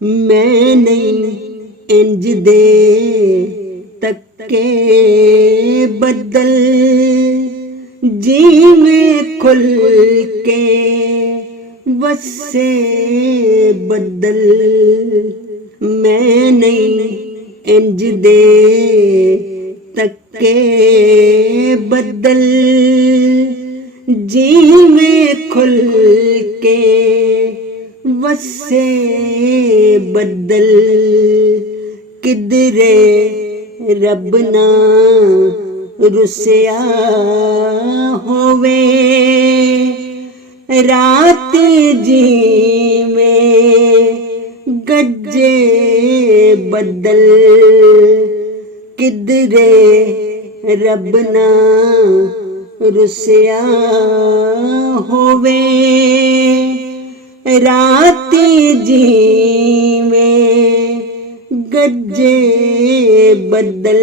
मैं नहीं इंज दे तक्के बदल, जीवे खुल के वसे बदल। मैं नहीं इंज दे तक्के बदल, जीवे खुल के वसे बदल। किधरे रब ना रुसिया होवे, रात जीवे गजे बदल। किधरे रब ना रुसिया होवे, रात जीवे गजे बदल।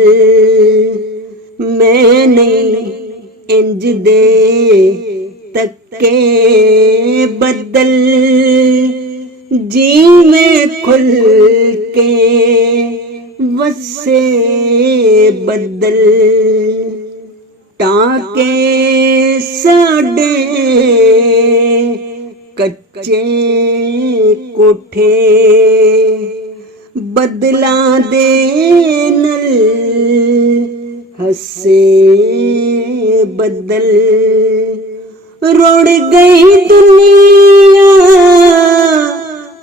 मैं नहीं इंज दे तक्के बदल, जीवे खुल के वसे बदल। टाके साडे कच्चे कोठे, बदला दे नल हसे बदल। रुड़ गई दुनिया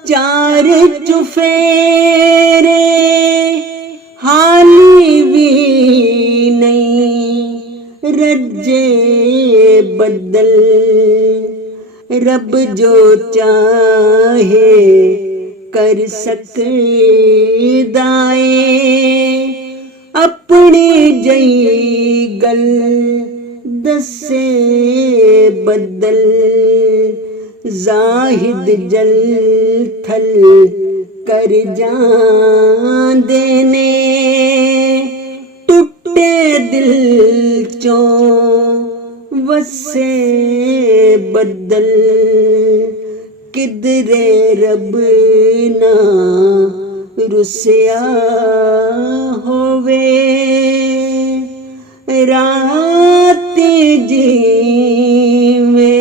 चार चुफेरे, हाली भी नहीं रजे बदल। रब जो चाहे कर सकदा है, अपनी जई गल दसे बदल। जाहिद जल थल कर जांदे ने, टुटे दिल चों वसे बदल। किधरे रब ना रुसिया होवे, रात जीवे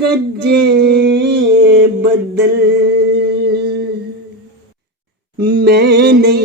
गजे बदल। मैं नहीं